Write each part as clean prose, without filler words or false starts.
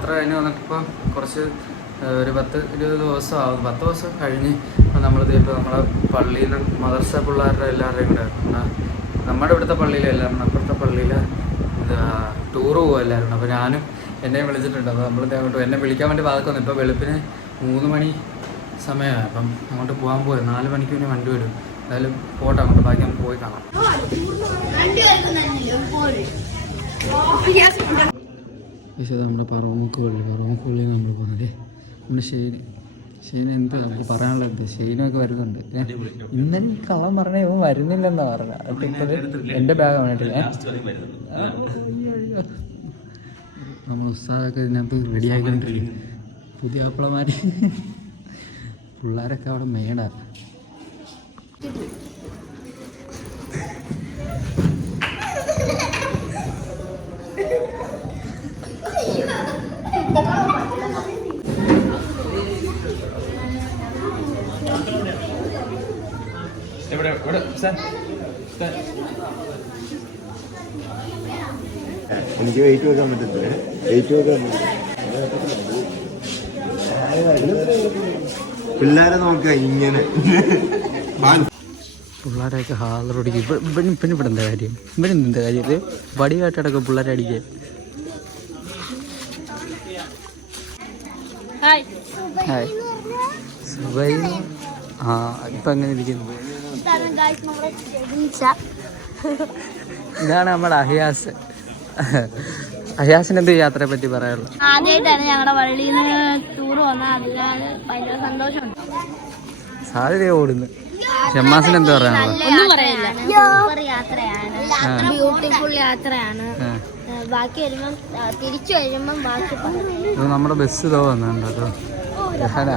യാത്ര കഴിഞ്ഞ് വന്നിട്ടിപ്പോൾ കുറച്ച് ഒരു 10-20 ദിവസം ആവും. 10 ദിവസം കഴിഞ്ഞ് ഇപ്പോൾ നമ്മളിത് ഇപ്പോൾ നമ്മുടെ പള്ളിയിൽ മദർസ പിള്ളേരുടെ എല്ലാവരുടെയും കൂടെ നമ്മുടെ ഇവിടുത്തെ പള്ളിയിലെല്ലാവരും അപ്പുറത്തെ പള്ളിയിൽ ടൂറ് പോകുമല്ലായിരുന്നു. അപ്പോൾ ഞാനും എന്നെയും വിളിച്ചിട്ടുണ്ട്. അപ്പോൾ നമ്മളിത് അങ്ങോട്ട് എന്നെ വിളിക്കാൻ വേണ്ടി വാദിക്കുന്നു. ഇപ്പോൾ വെളുപ്പിന് 3 മണി സമയമായി. അപ്പം അങ്ങോട്ട് പോകാൻ പോയി 4 മണിക്ക് പിന്നെ വണ്ടി വരും. എന്തായാലും പോട്ടെ, അങ്ങോട്ട് ബാക്കി നമുക്ക് പോയി കാണാം. നമ്മുടെ പറവമുക്ക് പള്ളി നമ്മൾ പോകുന്നത്. നമ്മുടെ ഷെയ്ൻ എന്താ നമുക്ക് പറയാനുള്ളത്? ഷെയ്നൊക്കെ വരുന്നുണ്ട്. ഇന്നലെ ഈ കള്ളം പറഞ്ഞ ഇവൻ വരുന്നില്ലെന്നാ പറഞ്ഞ. എൻ്റെ ബാഗ് വേണ്ടിട്ടില്ല. നമ്മൾ ഉസ്താദൊക്കെ ഇതിനകത്ത് റെഡി ആയിക്കൊണ്ടിരിക്കും. പുതിയ ആപ്പിളമാര് പിള്ളേരൊക്കെ അവിടെ മേടാ. എനിക്ക് വെയിറ്റ് വെക്കാൻ പറ്റത്തില്ല. പിള്ളേരെ നോക്കുക ഇങ്ങനെ. പിള്ളേരെയൊക്കെ ഹാളറോടിക്കും. പിന്നെ ഇവിടെ എന്താ കാര്യം? എന്താ കാര്യം? ഇത് വടിയായിട്ടടക്കം പിള്ളേരെ അടിക്കുക. ഇപ്പം അങ്ങനെ ഇരിക്കുന്നു. ഇതാണ് നമ്മുടെ അഹിയാസ്. അഹിയാസിന് എന്ത് യാത്രയെ പറ്റി പറയാനുള്ളൂ? ആദ്യമായിട്ടാണ് ഞങ്ങളുടെ പള്ളിയിൽ നിന്ന് ടൂർ വന്നാൽ അതിലാണ് ഭയങ്കര സന്തോഷമുണ്ട്. സാധ്യത ഓടുന്നു. ഷമ്മാസിന് എന്ത് പറയാനുള്ളത്? ഒന്നും പറയില്ല. സൂപ്പർ യാത്രയാണ്, ബ്യൂട്ടിഫുൾ യാത്രയാണ്. ബാക്കി വരുമ്പം തിരിച്ചു വരുമ്പം ബാക്കി ഇത് നമ്മുടെ ബസ് ഇതോ വന്നിട്ടുണ്ടോ? രഹന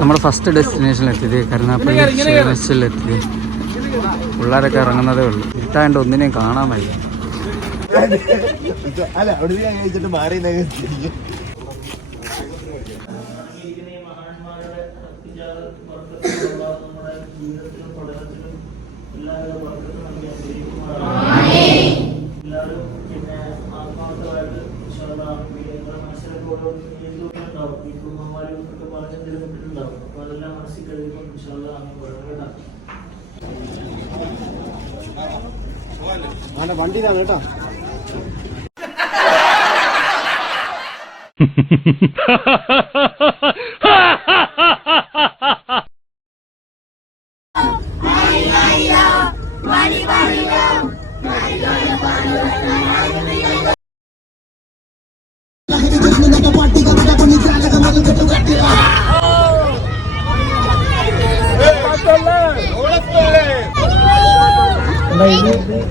നമ്മുടെ ഫസ്റ്റ് ഡെസ്റ്റിനേഷനിലെത്തിയത് കരുനാഗപ്പള്ളി ക്ഷേമത്തിലെത്തിയത്. പിള്ളേരൊക്കെ ഇറങ്ങുന്നതേ ഉള്ളൂ. ഇട്ടാണ്ട് ഒന്നിനെയും കാണാൻ വയ്യ. അല്ല അവിടെ കഴിച്ചിട്ട് മാറി. വണ്ടിയിലാണ് കേട്ടോ.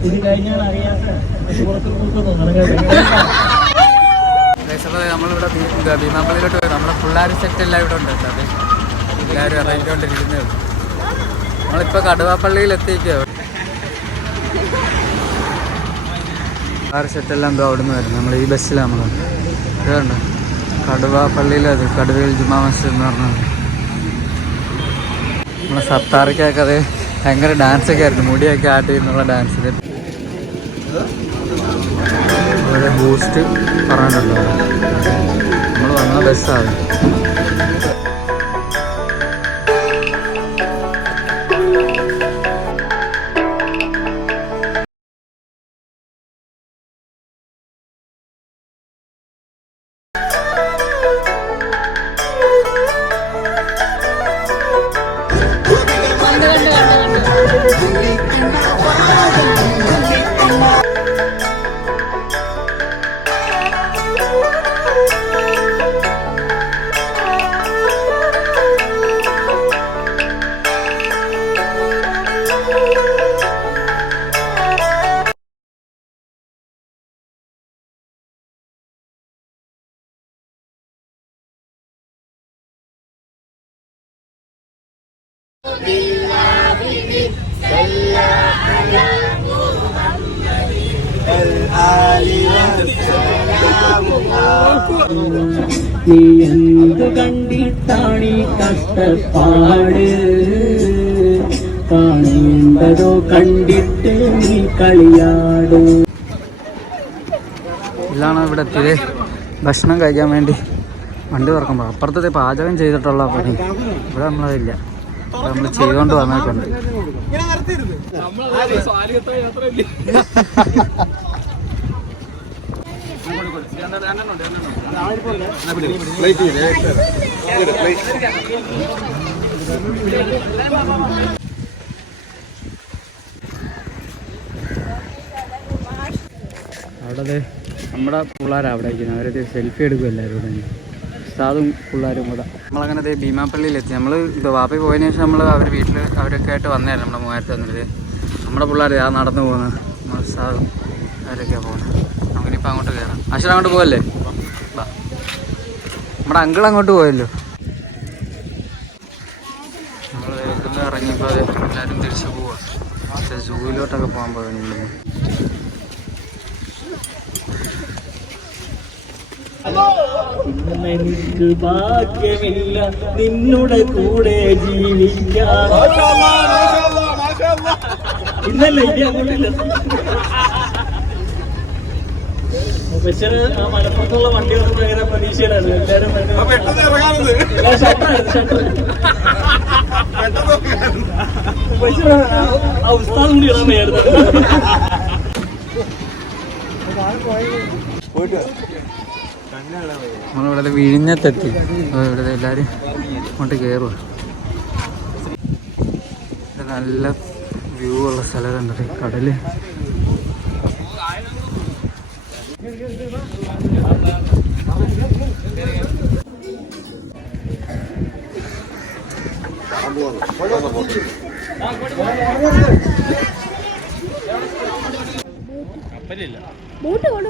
ഇത് കഴിഞ്ഞാൽ അറിയാത്ത നമ്മളിവിടെ ഭീമാപ്പള്ളിയിലോട്ട് പോയി. നമ്മുടെ പിള്ളേർ സെറ്റ് എല്ലാം ഇവിടെ ഉണ്ട്. അതെ, എല്ലാവരും ഇറങ്ങിക്കൊണ്ടിരിക്കുന്നേ ഉള്ളൂ. നമ്മളിപ്പോൾ കടുവാപ്പള്ളിയിൽ എത്തിക്കോ. പിള്ളേർ സെറ്റെല്ലാം എന്തോ അവിടെ നിന്ന് വരും. നമ്മൾ ഈ ബസ്സിലാണ് നമ്മൾ ഇതുണ്ട്. കടുവാപ്പള്ളിയിലത് കടുവയിൽ ജുമാ മസ്ജിദ് എന്ന് പറഞ്ഞത്. നമ്മളെ സത്താറിക്കൊക്കെ അത് ഭയങ്കര ഡാൻസൊക്കെ ആയിരുന്നു. മുടിയൊക്കെ ആട്ടി എന്നുള്ള ഡാൻസ്. അതുപോലെ ബൂസ്റ്റ് പറഞ്ഞിട്ടുണ്ടോ? നമ്മൾ വന്ന ബസ്സാണ്. നീ എന്തു കണ്ടിട്ടാണീ കഷ്ടപ്പാട് കാണേണ്ടതോ കണ്ടിട്ട് നീ കളിയാടൂ. ഇതാണ് ഇവിടെ എത്തിയത്. ഭക്ഷണം കഴിക്കാൻ വേണ്ടി വണ്ടി തുറക്കുമ്പോൾ അപ്പുറത്തെ പാചകം ചെയ്തിട്ടുള്ള പണി ഇവിടെ നമ്മളതില്ല. നമ്മൾ ചെയ്തുകൊണ്ട് വന്നിട്ടുണ്ട്. അവിടെ നമ്മുടെ പിള്ളേരാണ് അവിടെ ഇരിക്കുന്നത്. അവരത് സെൽഫി എടുക്കുമല്ലായിരുന്നു ഇവിടെ ഉസ്താദും പിള്ളേരും കൂടെ. നമ്മളങ്ങനെ ഭീമാപ്പള്ളിയിലെത്തി. നമ്മൾ വാപ്പി പോയതിനു ശേഷം നമ്മൾ അവർ വീട്ടിൽ അവരൊക്കെ ആയിട്ട് വന്നായിരുന്നു. നമ്മുടെ മൂവായിരത്തി വന്നിട്ട് നമ്മുടെ പിള്ളേർ ആ നടന്നു പോകുന്നത്. നമ്മുടെ ഉസ്താദും അവരൊക്കെയാണ് പോകുന്നത്. നമുക്കിനിപ്പോൾ അങ്ങോട്ട് കയറാം. അശ്വര അങ്ങോട്ട് പോകല്ലേ? ബാ, നമ്മുടെ അങ്കിൾ അങ്ങോട്ട് പോയല്ലോ. നമ്മൾ ഇവിടുന്ന് ഇറങ്ങിയപ്പോൾ എല്ലാവരും തിരിച്ചു പോവുക. പക്ഷേ സൂയിലോട്ടൊക്കെ പോകാൻ പോകുന്നുണ്ട്. എനിക്ക് ഭാഗ്യമില്ല നിന്നുടെ കൂടെ ജീവിക്കാൻ. ഇന്നല്ല ഇനി അങ്ങോട്ടില്ല. പക്ഷേ ആ മലപ്പുറത്തുള്ള വണ്ടി വന്നപ്പോൾ ഭയങ്കര പ്രതീക്ഷയിലായിരുന്നു. എല്ലാവരും പക്ഷേ ആ ഉസ്താദ് കൂടി ഇടാമെന്നായിരുന്നു. നമ്മളിവിടെ വിഴിഞ്ഞത്തെത്തി. ഇവിടെ എല്ലാവരും അങ്ങോട്ട് കയറുക. നല്ല വ്യൂ ഉള്ള സ്ഥലം കണ്ടത് കടല്. ബോട്ട് കൊണ്ടു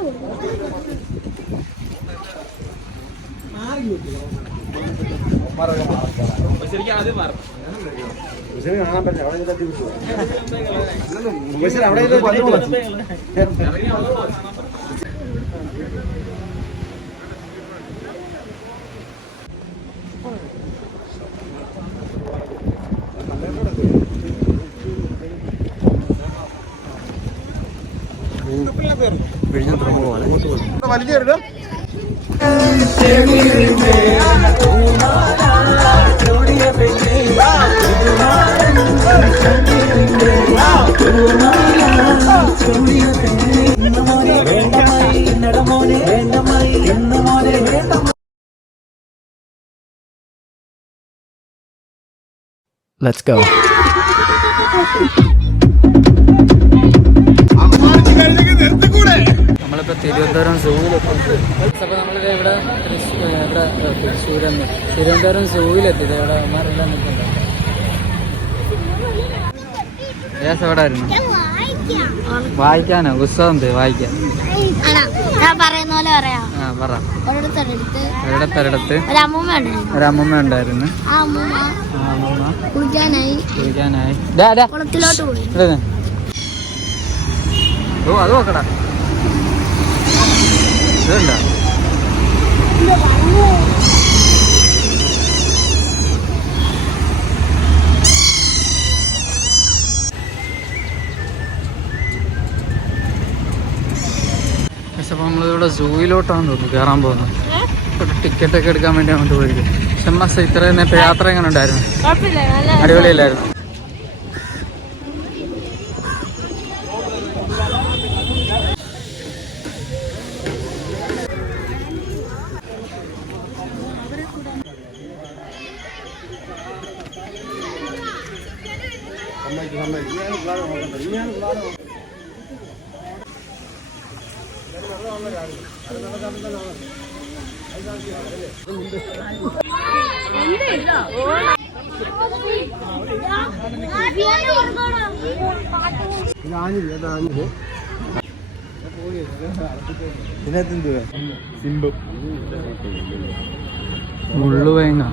വിഴിഞ്ഞം തുറമുഖമാണ്. വലിയ Let's go. നമ്മളിപ്പോൾ തിരുവനന്തപുരം സൂവിലെത്തി. അപ്പോൾ നമ്മളിത് ഇവിടെ തിരുവനന്തപുരം സൂവിലെത്തിയത്. ഇവിടെ അമ്മമാരെല്ലാം നിൽക്കുന്നുണ്ട്. എവിടെ ആയിരുന്നു? വായിക്കാനോ? പുസ്തകം വായിക്കാൻ. പറയുന്ന പോലെ പറയാം. ആ പറ. ഒരിടത്തരടുത്ത് ഒരമ്മൂമ്മ ഉണ്ടായിരുന്നു. ആ അമ്മൂമ്മ കുളിക്കാനായി കുളത്തിലോട്ട് പോയി. ഓ അത് നോക്കടാ. ഇതുണ്ടോ? പക്ഷെ അപ്പോൾ നമ്മളിവിടെ സൂയിലോട്ടാണ് തോന്നുന്നു കയറാൻ പോകുന്നത്. ടിക്കറ്റൊക്കെ എടുക്കാൻ വേണ്ടി അങ്ങോട്ട് പോയിരിക്കും. പക്ഷെ ഇത്രയും നേരത്തെ യാത്ര എങ്ങനെ ഉണ്ടായിരുന്നു? അടിപൊളിയല്ലായിരുന്നു? മുള്ളുവേങ്ങ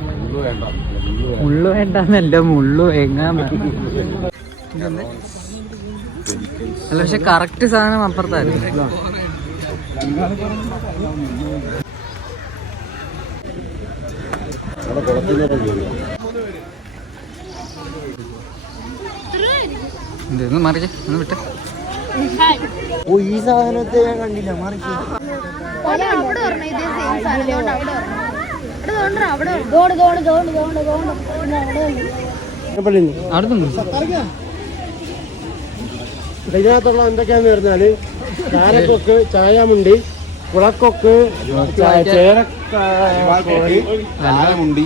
മുള്ളു വേണ്ടെന്നല്ല, മുള്ളു എങ്ങാൻ അല്ല. പക്ഷെ കറക്റ്റ് സാധനം അപ്പുറത്തായിരുന്നു. ഒന്ന് മറിച്ച് ഒന്ന് വിട്ടെ. ഓ ഈ സാധനത്തെ ഞാൻ കണ്ടില്ല, മറിച്ച് ഇതിനകത്തുള്ള എന്തൊക്കെയാന്ന് പറഞ്ഞാല് ചാരക്കൊക്ക്, ചായാമുണ്ടി, കുളക്കൊക്ക്, ചേരമുണ്ടി,